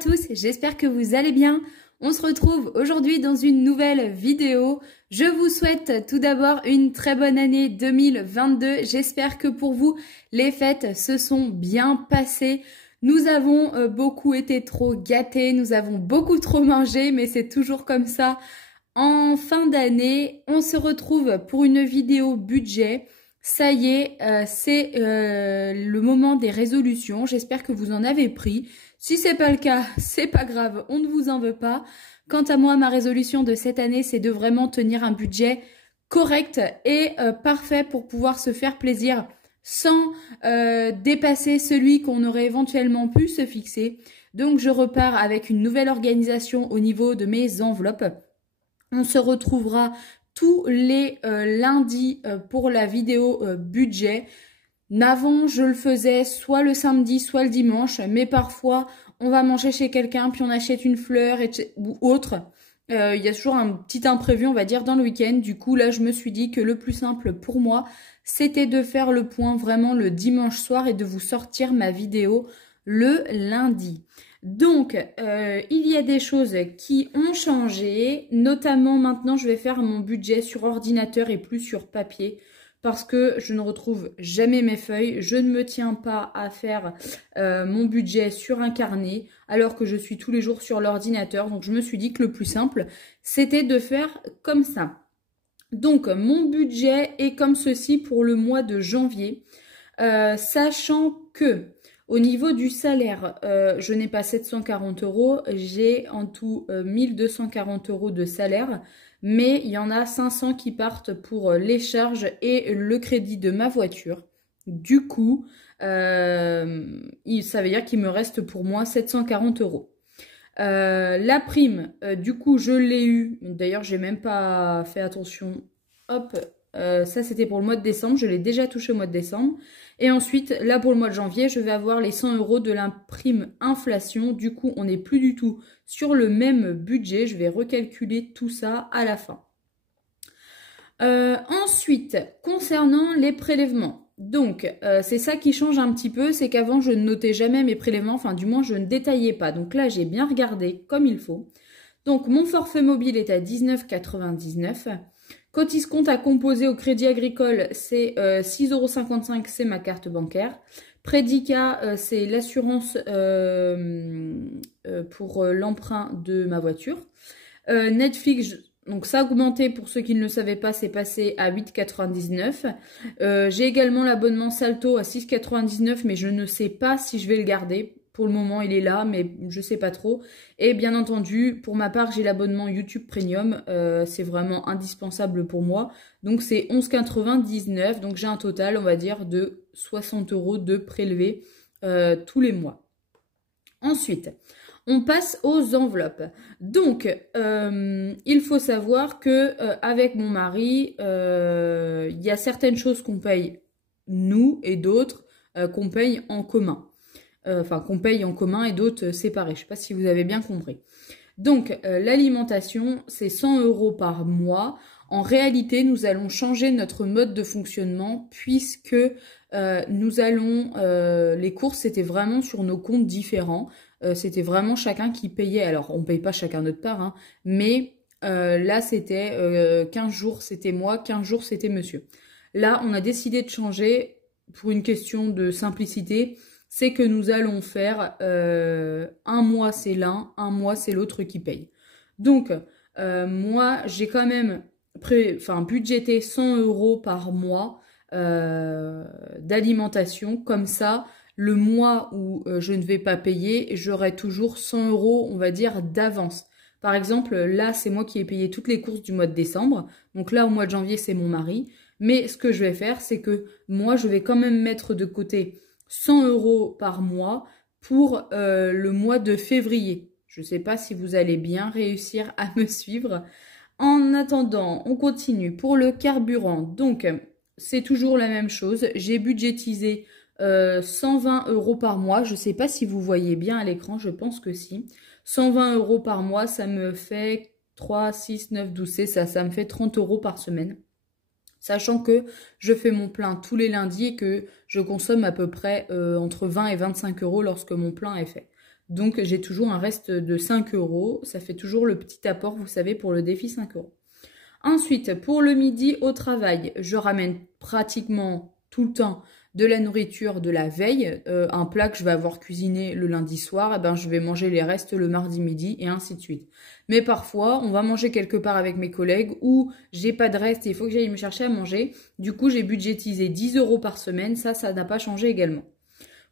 tous, j'espère que vous allez bien. On se retrouve aujourd'hui dans une nouvelle vidéo. Je vous souhaite tout d'abord une très bonne année 2022. J'espère que pour vous, les fêtes se sont bien passées. Nous avons beaucoup été trop gâtés, nous avons beaucoup trop mangé, mais c'est toujours comme ça. En fin d'année, on se retrouve pour une vidéo budget. Ça y est, c'est le moment des résolutions. J'espère que vous en avez pris. Si c'est pas le cas, c'est pas grave, on ne vous en veut pas. Quant à moi, ma résolution de cette année, c'est de vraiment tenir un budget correct et parfait pour pouvoir se faire plaisir sans dépasser celui qu'on aurait éventuellement pu se fixer. Donc, je repars avec une nouvelle organisation au niveau de mes enveloppes. On se retrouvera tous les lundis pour la vidéo budget. Avant, je le faisais soit le samedi, soit le dimanche, mais parfois, on va manger chez quelqu'un, puis on achète une fleur ou autre. Il y a toujours un petit imprévu, on va dire, dans le week-end. Du coup, là, je me suis dit que le plus simple pour moi, c'était de faire le point vraiment le dimanche soir et de vous sortir ma vidéo le lundi. Donc, il y a des choses qui ont changé, notamment maintenant, je vais faire mon budget sur ordinateur et plus sur papier. Parce que je ne retrouve jamais mes feuilles, je ne me tiens pas à faire mon budget sur un carnet alors que je suis tous les jours sur l'ordinateur. Donc je me suis dit que le plus simple, c'était de faire comme ça. Donc mon budget est comme ceci pour le mois de janvier, sachant que au niveau du salaire, je n'ai pas 740 €, j'ai en tout 1240 € de salaire. Mais il y en a 500 qui partent pour les charges et le crédit de ma voiture. Du coup, ça veut dire qu'il me reste pour moi 740 €. La prime, du coup, je l'ai eue. D'ailleurs, j'ai même pas fait attention. Hop, ça c'était pour le mois de décembre. Je l'ai déjà touché au mois de décembre. Et ensuite, là pour le mois de janvier, je vais avoir les 100 € de la prime inflation. Du coup, on n'est plus du tout sur le même budget. Je vais recalculer tout ça à la fin. Ensuite, concernant les prélèvements. Donc, c'est ça qui change un petit peu. C'est qu'avant, je ne notais jamais mes prélèvements. Enfin, du moins, je ne détaillais pas. Donc là, j'ai bien regardé comme il faut. Donc, mon forfait mobile est à 19,99 €. Quand il se compte à composer au Crédit Agricole, c'est 6,55 €, c'est ma carte bancaire. Prédicat, c'est l'assurance pour l'emprunt de ma voiture. Netflix, donc ça a augmenté pour ceux qui ne le savaient pas, c'est passé à 8,99 €. J'ai également l'abonnement Salto à 6,99 €, mais je ne sais pas si je vais le garder. Pour le moment, il est là, mais je sais pas trop. Et bien entendu, pour ma part, j'ai l'abonnement YouTube Premium. C'est vraiment indispensable pour moi. Donc, c'est 11,99 €. Donc, j'ai un total, on va dire, de 60 € de prélevés tous les mois. Ensuite, on passe aux enveloppes. Donc, il faut savoir que avec mon mari, il y a certaines choses qu'on paye nous et d'autres qu'on paye en commun. Enfin, qu'on paye en commun et d'autres séparés. Je ne sais pas si vous avez bien compris. Donc, l'alimentation, c'est 100 € par mois. En réalité, nous allons changer notre mode de fonctionnement puisque nous allons... les courses, c'était vraiment sur nos comptes différents. C'était vraiment chacun qui payait. Alors, on ne paye pas chacun notre part, hein, mais là, c'était 15 jours, c'était moi, 15 jours, c'était monsieur. Là, on a décidé de changer pour une question de simplicité. C'est que nous allons faire un mois c'est l'un, un mois c'est l'autre qui paye. Donc, moi, j'ai quand même budgété 100 € par mois d'alimentation. Comme ça, le mois où je ne vais pas payer, j'aurai toujours 100 €, on va dire, d'avance. Par exemple, là, c'est moi qui ai payé toutes les courses du mois de décembre. Donc là, au mois de janvier, c'est mon mari. Mais ce que je vais faire, c'est que moi, je vais quand même mettre de côté 100 € par mois pour le mois de février. Je ne sais pas si vous allez bien réussir à me suivre. En attendant, on continue pour le carburant. Donc, c'est toujours la même chose. J'ai budgétisé 120 € par mois. Je ne sais pas si vous voyez bien à l'écran, je pense que si. 120 € par mois, ça me fait 3, 6, 9, 12, c'est ça. Ça me fait 30 € par semaine. Sachant que je fais mon plein tous les lundis et que je consomme à peu près entre 20 et 25 € lorsque mon plein est fait. Donc j'ai toujours un reste de 5 €. Ça fait toujours le petit apport, vous savez, pour le défi 5 €. Ensuite, pour le midi au travail, je ramène pratiquement tout le temps de la nourriture de la veille. Un plat que je vais avoir cuisiné le lundi soir, eh ben, je vais manger les restes le mardi midi et ainsi de suite. Mais parfois, on va manger quelque part avec mes collègues ou j'ai pas de reste et il faut que j'aille me chercher à manger. Du coup, j'ai budgétisé 10 € par semaine. Ça n'a pas changé également.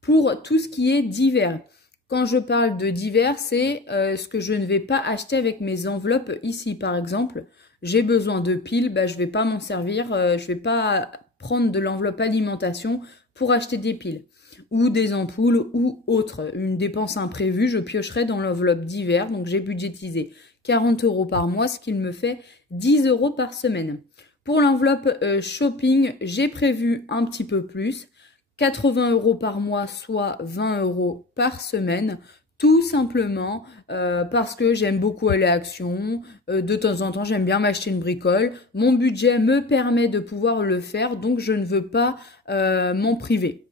Pour tout ce qui est divers, quand je parle de divers, c'est ce que je ne vais pas acheter avec mes enveloppes ici. Par exemple, j'ai besoin de piles, bah, je ne vais pas m'en servir, je ne vais pas prendre de l'enveloppe alimentation pour acheter des piles ou des ampoules ou autre. Une dépense imprévue, je piocherai dans l'enveloppe divers. Donc, j'ai budgétisé 40 € par mois, ce qui me fait 10 € par semaine. Pour l'enveloppe shopping, j'ai prévu un petit peu plus. 80 € par mois, soit 20 € par semaine. Tout simplement parce que j'aime beaucoup aller à Action. De temps en temps, j'aime bien m'acheter une bricole. Mon budget me permet de pouvoir le faire, donc je ne veux pas m'en priver.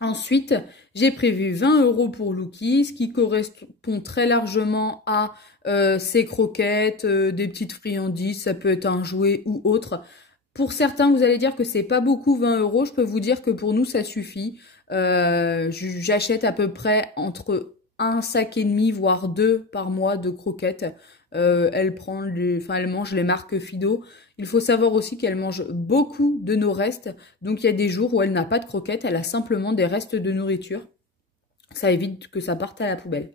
Ensuite, j'ai prévu 20 € pour Looky, ce qui correspond très largement à ses croquettes, des petites friandises, ça peut être un jouet ou autre. Pour certains, vous allez dire que c'est pas beaucoup 20 €. Je peux vous dire que pour nous, ça suffit. J'achète à peu près entre un sac et demi, voire 2 par mois de croquettes. Elle mange les marques Fido. Il faut savoir aussi qu'elle mange beaucoup de nos restes. Donc, il y a des jours où elle n'a pas de croquettes. Elle a simplement des restes de nourriture. Ça évite que ça parte à la poubelle.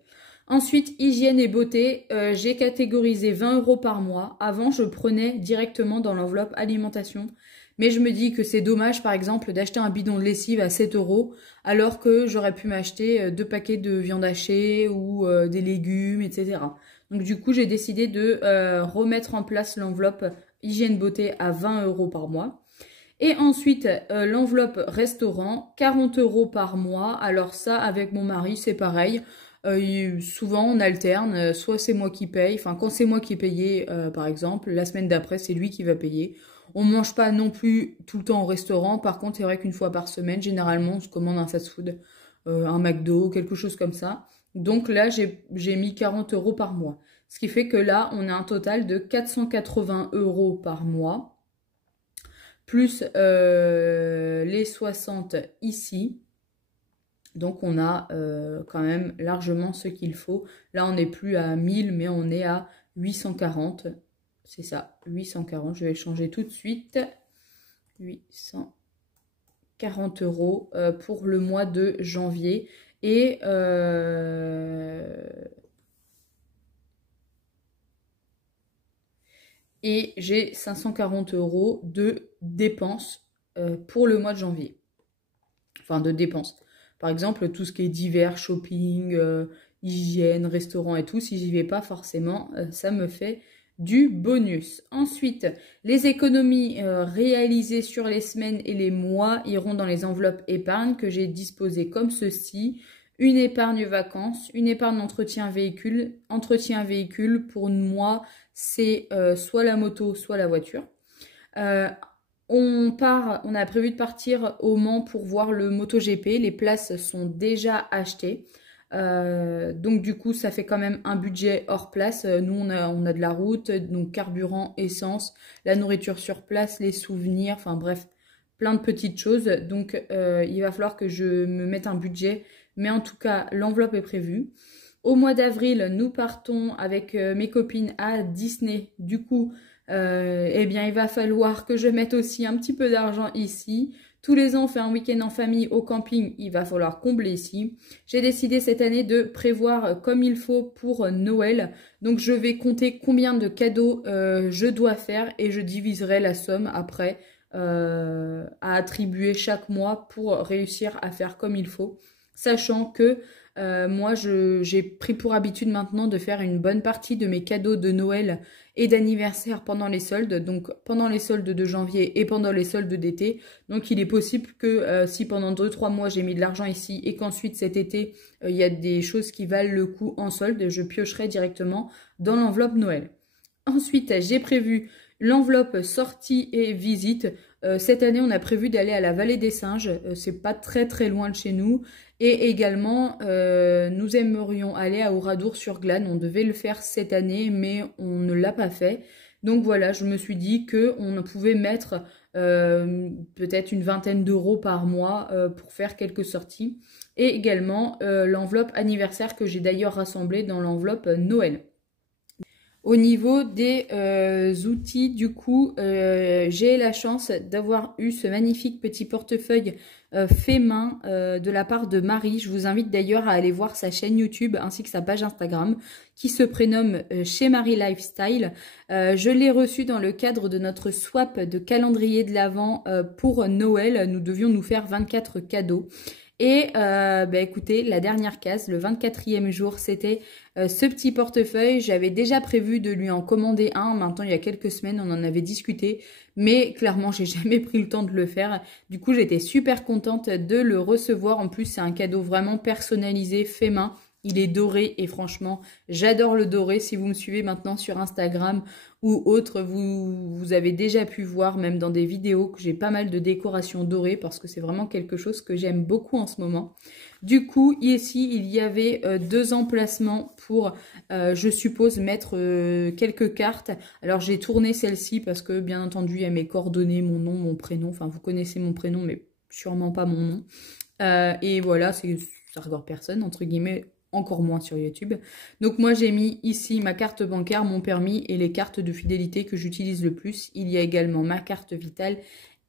Ensuite, hygiène et beauté, j'ai catégorisé 20 € par mois. Avant, je prenais directement dans l'enveloppe alimentation. Mais je me dis que c'est dommage, par exemple, d'acheter un bidon de lessive à 7 € alors que j'aurais pu m'acheter 2 paquets de viande hachée ou des légumes, etc. Donc du coup, j'ai décidé de remettre en place l'enveloppe hygiène beauté à 20 € par mois. Et ensuite, l'enveloppe restaurant, 40 € par mois. Alors ça, avec mon mari, c'est pareil. Souvent, on alterne. Soit c'est moi qui paye. Enfin, quand c'est moi qui ai payé, par exemple, la semaine d'après, c'est lui qui va payer. On ne mange pas non plus tout le temps au restaurant. Par contre, c'est vrai qu'une fois par semaine, généralement, on se commande un fast-food, un McDo, quelque chose comme ça. Donc là, j'ai mis 40 € par mois. Ce qui fait que là, on a un total de 480 € par mois. Plus les 60 ici. Donc, on a quand même largement ce qu'il faut. Là, on n'est plus à 1000, mais on est à 840. C'est ça, 840. Je vais le changer tout de suite. 840 € pour le mois de janvier. Et j'ai 540 € de dépenses pour le mois de janvier. Enfin, de dépenses. Par exemple, tout ce qui est divers, shopping, hygiène, restaurant et tout, si j'y vais pas forcément, ça me fait du bonus. Ensuite, les économies réalisées sur les semaines et les mois iront dans les enveloppes épargne que j'ai disposées comme ceci. Une épargne vacances, une épargne entretien véhicule. Entretien véhicule, pour moi, c'est soit la moto, soit la voiture. On a prévu de partir au Mans pour voir le MotoGP. Les places sont déjà achetées. Donc du coup, ça fait quand même un budget hors place. Nous, on a de la route, donc carburant, essence, la nourriture sur place, les souvenirs, enfin bref, plein de petites choses. Donc il va falloir que je me mette un budget. Mais en tout cas, l'enveloppe est prévue. Au mois d'avril, nous partons avec mes copines à Disney. Du coup, eh bien, il va falloir que je mette aussi un petit peu d'argent ici. Tous les ans, on fait un week-end en famille au camping. Il va falloir combler ici. J'ai décidé cette année de prévoir comme il faut pour Noël. Donc, je vais compter combien de cadeaux je dois faire et je diviserai la somme après à attribuer chaque mois pour réussir à faire comme il faut. Sachant que moi, j'ai pris pour habitude maintenant de faire une bonne partie de mes cadeaux de Noël et d'anniversaire pendant les soldes. Donc, pendant les soldes de janvier et pendant les soldes d'été. Donc, il est possible que si pendant 2-3 mois, j'ai mis de l'argent ici et qu'ensuite, cet été, il y a des choses qui valent le coup en solde, je piocherai directement dans l'enveloppe Noël. Ensuite, j'ai prévu l'enveloppe sortie et visite. Cette année, on a prévu d'aller à la Vallée des Singes. C'est pas très très loin de chez nous. Et également, nous aimerions aller à Oradour-sur-Glane. On devait le faire cette année, mais on ne l'a pas fait. Donc voilà, je me suis dit qu'on pouvait mettre peut-être une vingtaine d'euros par mois pour faire quelques sorties. Et également l'enveloppe anniversaire que j'ai d'ailleurs rassemblée dans l'enveloppe Noël. Au niveau des outils, du coup, j'ai la chance d'avoir eu ce magnifique petit portefeuille fait main de la part de Marie. Je vous invite d'ailleurs à aller voir sa chaîne YouTube ainsi que sa page Instagram qui se prénomme Chez Marie Lifestyle. Je l'ai reçu dans le cadre de notre swap de calendrier de l'Avent pour Noël. Nous devions nous faire 24 cadeaux. Et écoutez, la dernière case, le 24e jour, c'était ce petit portefeuille. J'avais déjà prévu de lui en commander un. Maintenant, il y a quelques semaines, on en avait discuté. Mais clairement, j'ai jamais pris le temps de le faire. Du coup, j'étais super contente de le recevoir. En plus, c'est un cadeau vraiment personnalisé, fait main. Il est doré et franchement, j'adore le doré. Si vous me suivez maintenant sur Instagram ou autre, vous avez déjà pu voir, même dans des vidéos, que j'ai pas mal de décorations dorées parce que c'est vraiment quelque chose que j'aime beaucoup en ce moment. Du coup, ici, il y avait 2 emplacements pour, je suppose, mettre quelques cartes. Alors, j'ai tourné celle-ci parce que, bien entendu, il y a mes coordonnées, mon nom, mon prénom. Enfin, vous connaissez mon prénom, mais sûrement pas mon nom. Et voilà, ça regarde personne, entre guillemets, encore moins sur YouTube. Donc moi j'ai mis ici ma carte bancaire, mon permis et les cartes de fidélité que j'utilise le plus. Il y a également ma carte vitale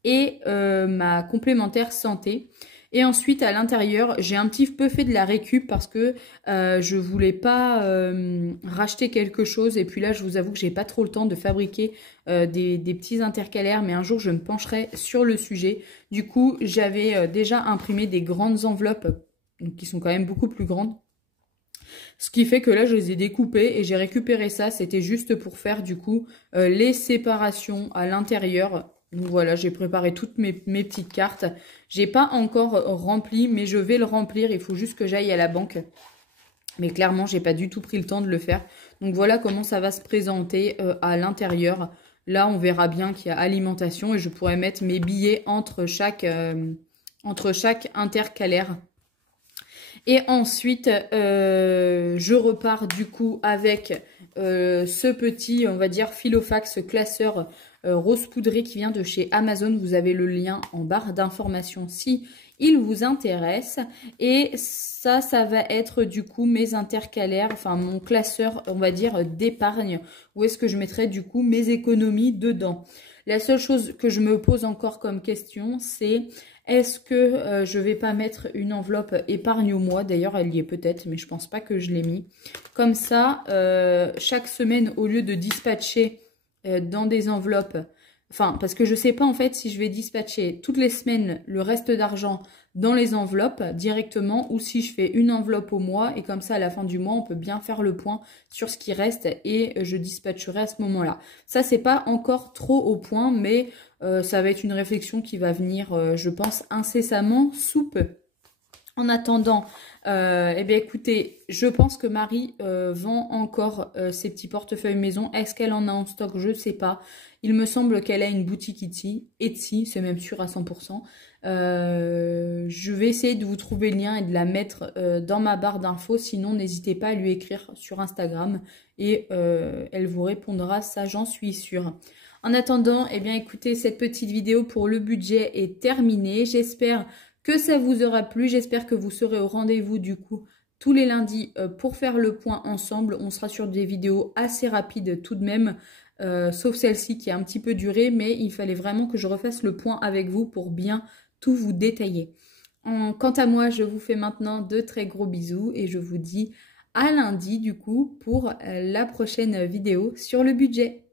et ma complémentaire santé. Et ensuite à l'intérieur j'ai un petit peu fait de la récup parce que je voulais pas racheter quelque chose. Et puis là je vous avoue que j'ai pas trop le temps de fabriquer des petits intercalaires, mais un jour je me pencherai sur le sujet. Du coup j'avais déjà imprimé des grandes enveloppes qui sont quand même beaucoup plus grandes. Ce qui fait que là, je les ai découpés et j'ai récupéré ça. C'était juste pour faire du coup les séparations à l'intérieur. Donc voilà, j'ai préparé toutes mes petites cartes. J'ai pas encore rempli, mais je vais le remplir. Il faut juste que j'aille à la banque. Mais clairement, j'ai pas du tout pris le temps de le faire. Donc voilà comment ça va se présenter à l'intérieur. Là, on verra bien qu'il y a alimentation et je pourrais mettre mes billets entre chaque intercalaire. Et ensuite, je repars du coup avec ce petit, on va dire, Filofax classeur rose poudré qui vient de chez Amazon. Vous avez le lien en barre d'informations si il vous intéresse. Et ça va être du coup mes intercalaires, enfin mon classeur, on va dire, d'épargne. Où est-ce que je mettrai du coup mes économies dedans? La seule chose que je me pose encore comme question, c'est est-ce que je vais pas mettre une enveloppe épargne au mois? D'ailleurs, elle y est peut-être, mais je pense pas que je l'ai mis. Comme ça, chaque semaine, au lieu de dispatcher dans des enveloppes, enfin, parce que je sais pas en fait si je vais dispatcher toutes les semaines le reste d'argent dans les enveloppes directement ou si je fais une enveloppe au mois et comme ça à la fin du mois on peut bien faire le point sur ce qui reste et je dispatcherai à ce moment-là. Ça c'est pas encore trop au point mais ça va être une réflexion qui va venir je pense incessamment sous peu. En attendant, eh bien écoutez, je pense que Marie vend encore ses petits portefeuilles maison. Est-ce qu'elle en a en stock? Je ne sais pas. Il me semble qu'elle a une boutique Etsy, c'est même sûr à 100%. Je vais essayer de vous trouver le lien et de la mettre dans ma barre d'infos. Sinon, n'hésitez pas à lui écrire sur Instagram et elle vous répondra, ça j'en suis sûre. En attendant, eh bien écoutez, cette petite vidéo pour le budget est terminée. J'espère que ça vous aura plu. J'espère que vous serez au rendez-vous du coup tous les lundis pour faire le point ensemble. On sera sur des vidéos assez rapides tout de même, sauf celle-ci qui a un petit peu duré, mais il fallait vraiment que je refasse le point avec vous pour bien tout vous détailler. Quant à moi, je vous fais maintenant de très gros bisous et je vous dis à lundi du coup pour la prochaine vidéo sur le budget.